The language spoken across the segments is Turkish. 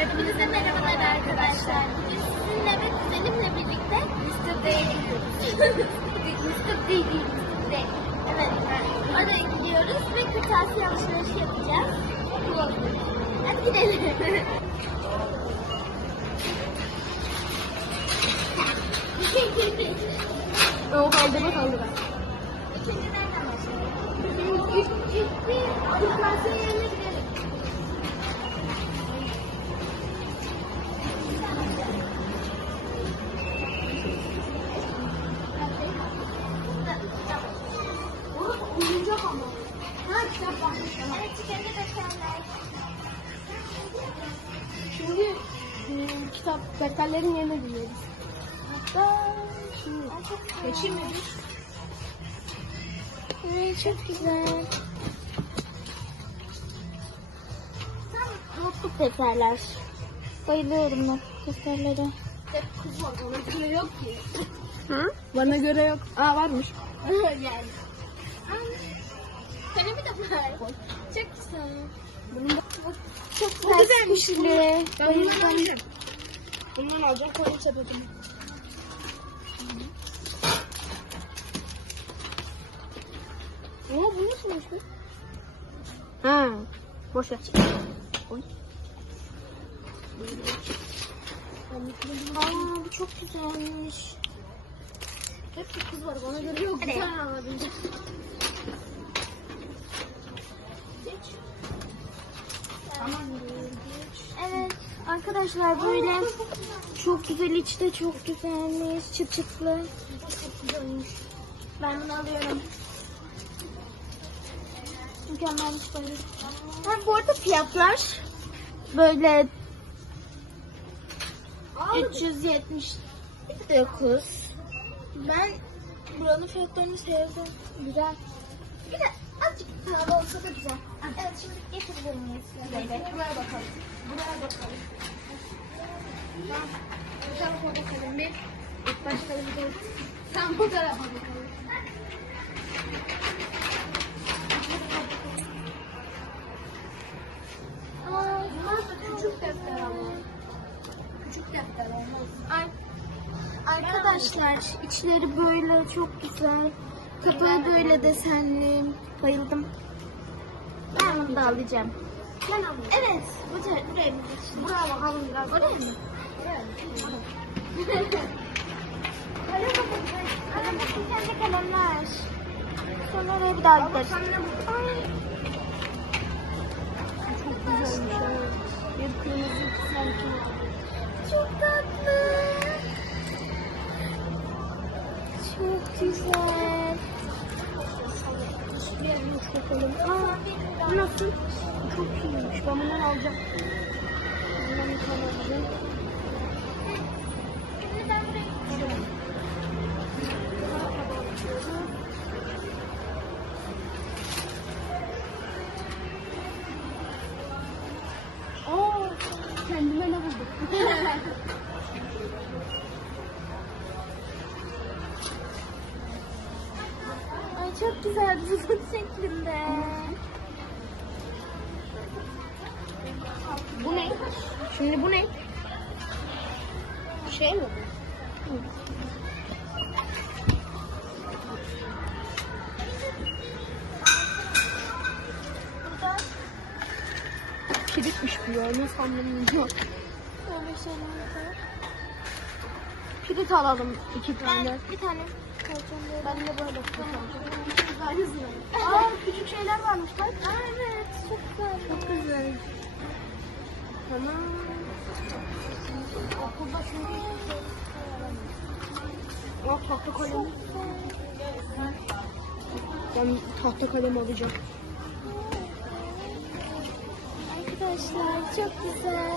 Hepinize merhabalar arkadaşlar. Bugün sizinle ve kuzenimle birlikte Mr. D'ye gidiyoruz. Mr. D değil, Mr. D. Evet, oraya gidiyoruz ve kırtasiye alışverişi yapacağız. Hadi gidelim. O kaldırma kaldırma. İkinci nereden başlayalım? İlk bir kırtasiye yerine gidelim. Defterlerin yerine gidiyoruz. Hatta şimdi geçeyim mi? Ay, çok güzel. Tam notluk defterler. Bayılıyorum notluk defterlere. Hep kız var bana göre yok ki. Hı? Bana göre yok. Aa varmış. yani. Kalemi de var. Çok güzel. Bunun da Çok güzel. ben bundan alacağım. Bundan alacağım koyayım sepetime. Oo bu nasılmış bu? Ha, boş ver. Oy. Aa bu çok güzelmiş. Hep bir kız var bana göre yok. Hadi. Bir tane alabildim. Evet arkadaşlar böyle çok güzel içte çok güzelmiş çıt çıtlı. Çok güzelmiş. Ben bunu alıyorum. Mükemmelmiş böyle. Ha, bu arada fiyatlar böyle 379. Ben buranın fiyatlarını sevdim. Güzel. Bir de azıcık pahalı olsa da güzel. Evet şimdi Buraya bakalım. Buraya bakalım. Tamam. Bu tarafa bakalım bir. İlk başta bir de sen bu tarafa bakalım. Aa, küçük defter ama. Küçük defter olmaz. Arkadaşlar içleri böyle çok güzel. Kapağı böyle desenli. Bayıldım. Ben bunu da alacağım. Ben alayım. Evet. Bu buraya mı? Buraya bakalım biraz. Oraya mı? Kalem bakın. Kalem bakın kendi kalemler. Sonra oraya bir daha gideriz. Çok güzelmiş. evet. Bir kırmızı sanki. çok tatlı. Çok güzel. Bir yerine bakalım. Aa, bu nasıl? Çok iyiymiş. Ben bundan alacağım. Tane alacağım. Kendime ne? Ay çok güzel buzun şeklinde. Kilitmiş bu ya. Nasıl anlamıyorum. böyle şeyler. Kilit alalım iki tane. Ben bir tane. Ben de böyle bakacağım. Aa küçük şeyler varmış lan. Aa evet çok güzel. Çok güzel. Tamam. Okulda şimdi Aa, tahta kalem. Ben tahta kalem alacağım. Arkadaşlar çok güzel.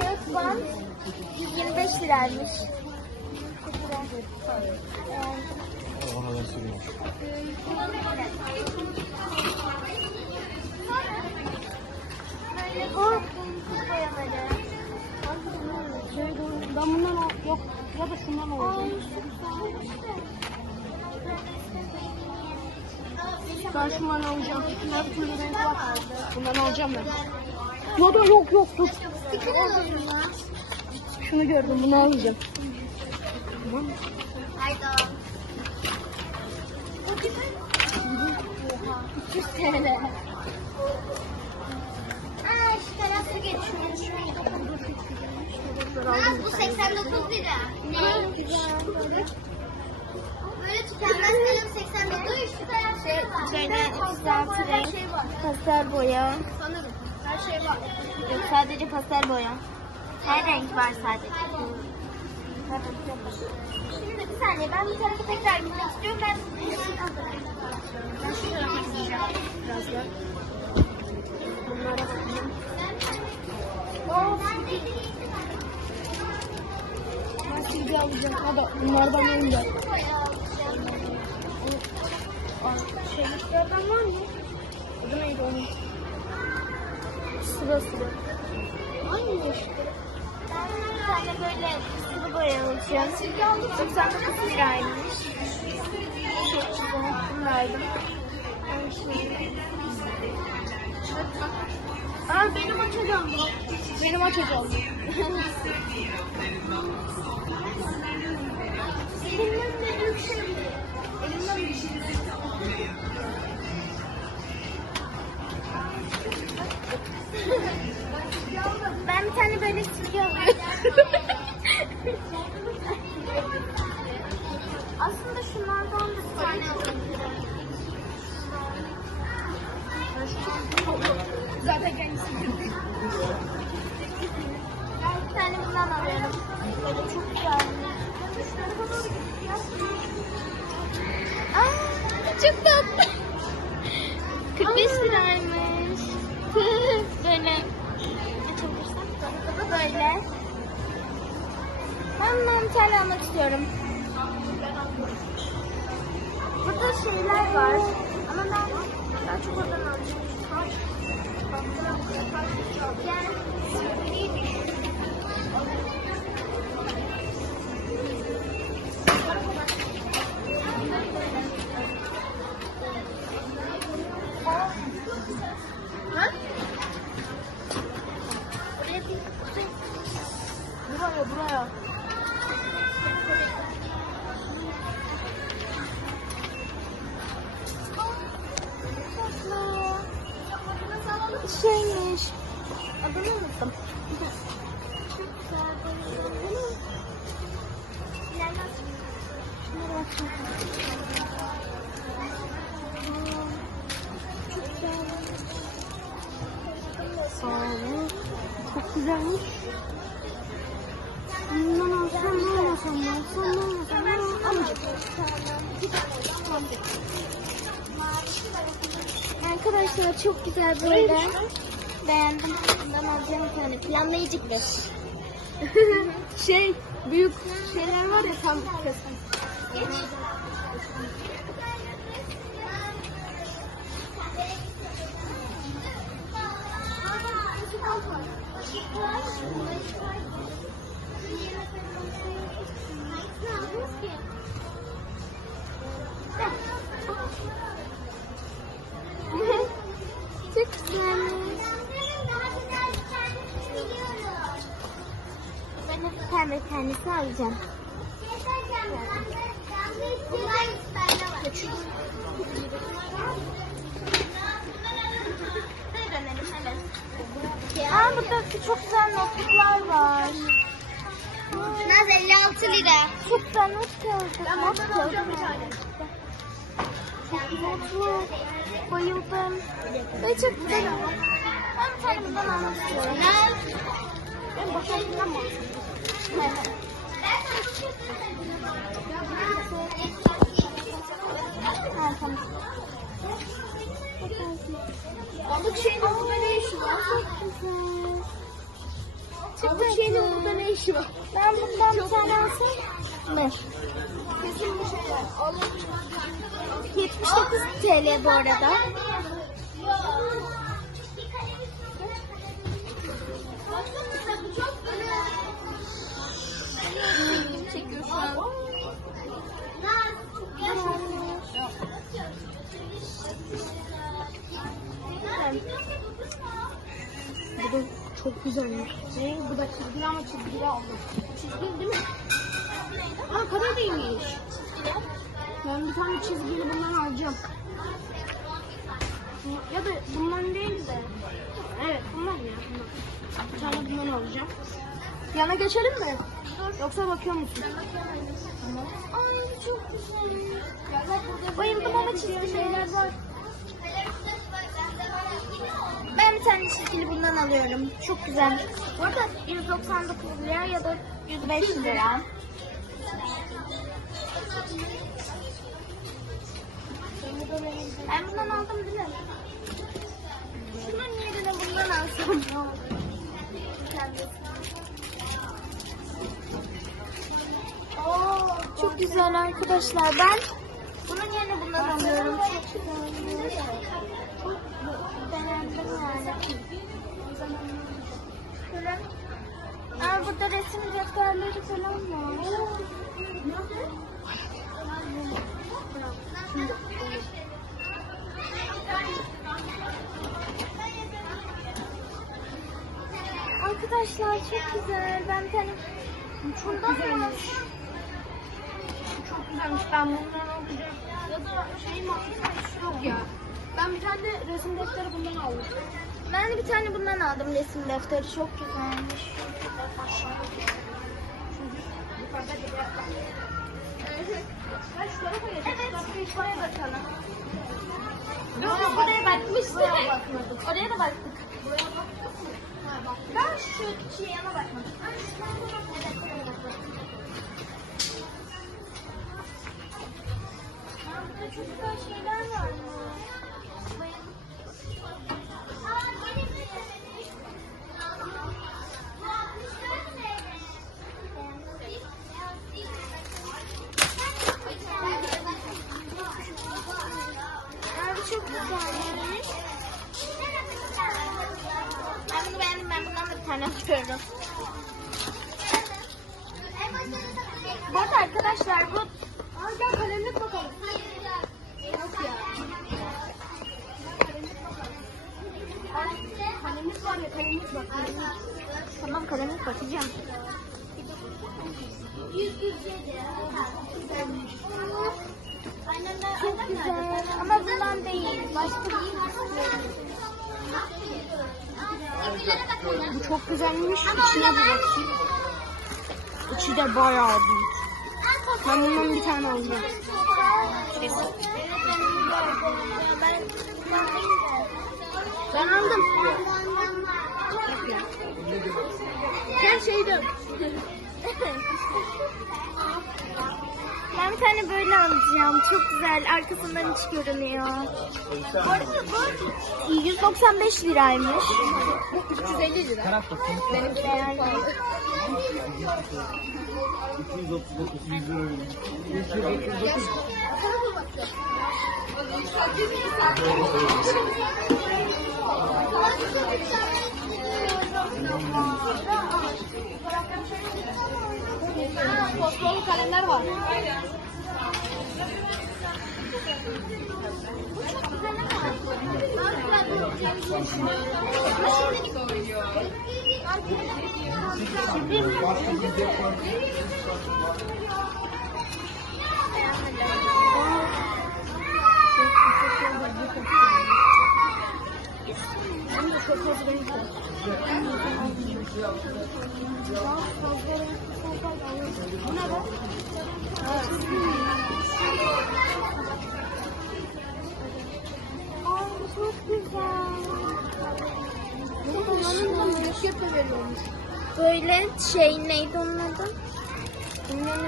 Kağıt bant 125 liraymış. Çok güzel. Ona da sürüyor. Böyle bu boyaları. Şey, ben bundan yok ya da şundan de. Ben şundan alacağım. Bundan alacağım ben. Ya da yok yok dur. Şunu gördüm bunu alacağım. Tamam. Hayda. O gibi. Oha. 200 TL. Aa işte nasıl geçiyor? Naz bu 89 lira. Ne? Böyle tükenmez kalem 89 şu taraf şey var. Şöyle düzeltirim. Her şey. Pastel boya. Sanırım. Her şey var. Yok sadece pastel boya. Her renk var sadece. Şimdi bir saniye ben bir tarafa tekrar gitmek istiyorum. Ben Ben şu tarafa gideceğim. Biraz gel. Bunlara bakayım. Ben silgi alacağım. Hadi bunlardan önce. Şeyliklerden var mı? Adı neydi onun? Sıra sıra. Aynı işte. Ben bir tane böyle sıvı boya alacağım. 99 liraymış. Çok güzel. Bunu aldım. Ben şöyle- Aa benim açacağım bu. Benim açacağım. Elimden de büyük şey? Elimden bir şey. Ben bir tane böyle silgi. Aslında şunlardan da bir tane. Zaten kendisi. Ben bir tane bundan alıyorum. Böyle çok tane almak istiyorum. Burada şeyler var. Ama ben daha çok oradan alacağım. Yani şeymiş. Adını unuttum. Sağ Çok güzelmiş. Bundan alsam ne alsam ne alsam ne alsam ne alsam. Arkadaşlar çok güzel böyle. Beğendim. Bundan alacağım bir tane. Planlayıcı kreş. Şey büyük şeyler var ya tam kesin. Çok güzelmiş. Ben de bir tane tanesi alacağım. Aa burada çok güzel notluklar var. Naz 56 lira. Çok güzel not kağıdı. Not kağıdı. Notlu. Bayıldım. Ve çok güzel ama. Ben bundan almak istiyorum. Ben başarımdan mı? Evet. Ha, tamam. Pamuk şeyin burada ne işi var? Pamuk şeyin burada ne işi var? Ben bundan bir tane alsam mı? 79 TL bu arada. Bu da Çok güzelmiş. Bu da çizgili ama çizgili aldım. Çizgili değil mi? Aa kare değilmiş. Ben bir tane çizgili bundan alacağım. Ya da bundan değil de. Evet bundan ya. Bundan. Bir tane bundan alacağım. Yana geçelim mi? Yoksa bakıyor musun? Ay çok güzel. Bayıldım ama çizgili şeyler var. Ben bir tane çizgili bundan alıyorum. Çok güzel. Bu arada 199 lira ya da 105 lira. Ben bundan aldım değil mi? Şunun yerine bundan alsam. Oo, çok güzel arkadaşlar. Ben bunun yerine bundan alıyorum. Çok güzel. Beğendim yani. Şöyle. Burada resim defterleri falan var. Arkadaşlar çok güzel. Ben bir tane Çok güzelmiş. Çok güzelmiş. Ben bundan alacağım. Ya da şey mi yok ya. Ben bir tane de resim defteri bundan aldım. Ben de bir tane bundan aldım resim defteri. Çok güzelmiş. Ben şu. Evet. Şu oraya bakalım. Yok biz buraya bakmıştık. Buraya bakmadık. Oraya da baktık. Buraya baktık mı? Ha bak. Ben şu şey yana bakmadım. Evet, oraya bakmadım. Aa, burada çok güzel şeyler var. Bayıldım. Abi çok güzelmiş. Ben bunu beğendim. Alıyorum. Bu arada arkadaşlar bu Aa gel kalemlik bakalım. Kalemlik var ya kalemlik bak. Tamam kalemlik bakacağım. Çok güzel ama bundan değil. Başka çok güzelmiş. İçine bir bakayım. İçi de bayağı büyük. Ben bundan bir tane alacağım. Ben aldım. Sen şeyde. Ben bir tane böyle alacağım. Çok güzel. Arkasından hiç görünüyor. Bu arada bu 195 liraymış. 350 lira. Benim beğendim. 239 100 lira öyle. Fosforlu kalemler var. Hem de çok az renk var. Bu ne be? Aa, çok güzel. Bunun da mürekkep de veriyormuş. Böyle şey neydi onun adı?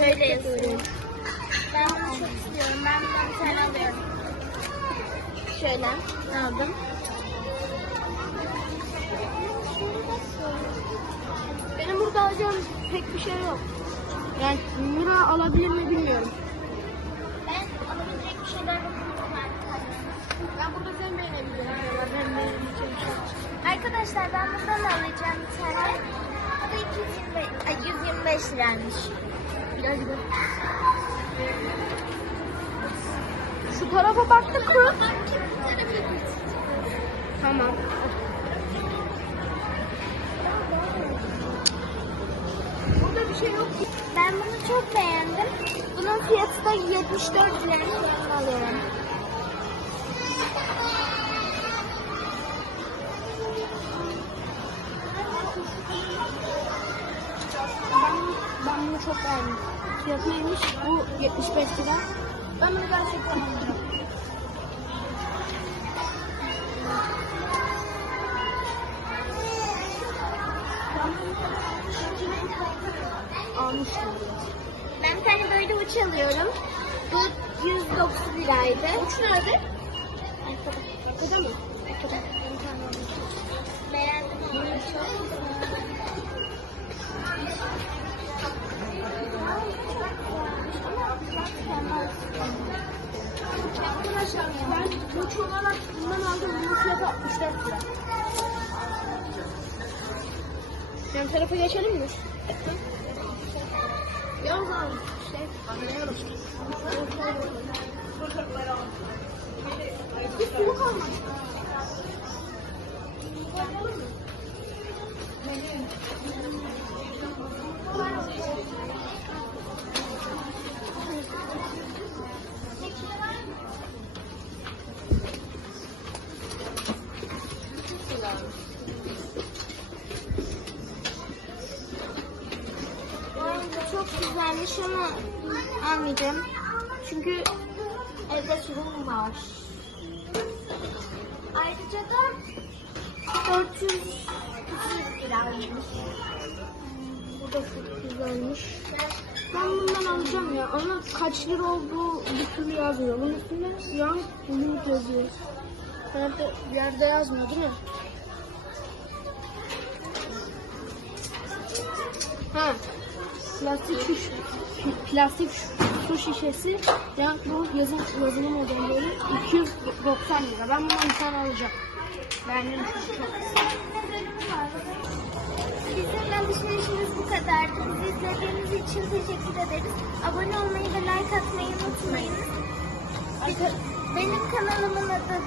Böyle yazıyor. Ben bunu çok istiyorum. Ben bundan bir tane alıyorum. Şöyle aldım. Benim burada alacağım pek bir şey yok. Yani Mira alabilir mi bilmiyorum. Ben alabilecek bir şeyler bakıyorum arkadaşlar. Ben burada sen beğenebilirim. Ben beğenebileceğim bir şey yok. Arkadaşlar ben bundan alacağım bir tane. O da 225, ay 125 liraymış. Gel gidelim. Şu tarafa baktık mı? Tamam. Bir şey yok. Ben bunu çok beğendim. Bunun fiyatı da 74 lira falan alıyorum. Ben, ben bunu çok beğendim. Fiyatı neymiş? Bu 75 lira. Ben bunu gerçekten alacağım. 5 alıyorum. Bu 190 liraydı. Uç nerede? Arkada mı? Arkada. Ben uç olarak aldım. Bunun fiyatı 64 lira. Yan tarafa geçelim mi? Yalnız abi zaman şey, anlayalım. Bir sulu kalmadı. Ay, bu çok güzelmiş ama almayacağım. Çünkü evde sorun var. Ayrıca da 400 liraymış. Bu da çok güzelmiş. Ben bundan alacağım ya ama kaç lira olduğu bir türlü yazmıyor. Bunun üstünde Young Limit yazıyor. Nerede, bir yerde yazmıyor değil mi? Ha. Plastik su, plastik su şişesi Young bu yazım, yazılı modelleri 290 lira. Ben bundan bir tane alacağım. Beğendim çünkü çok Bizim alışverişimiz bu kadardı. Bizi izlediğiniz için teşekkür ederiz. Abone olmayı ve like atmayı unutmayın. Benim kanalımın adı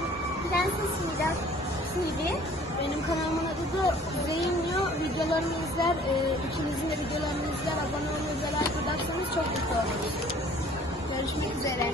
Prenses Mira TV. Benim kanalımın adı da Zeyn diyor. Videolarımı izler. E, ikinizin de videolarını izler. Abone olmayı ve like atarsanız çok mutlu oluruz. Görüşmek üzere.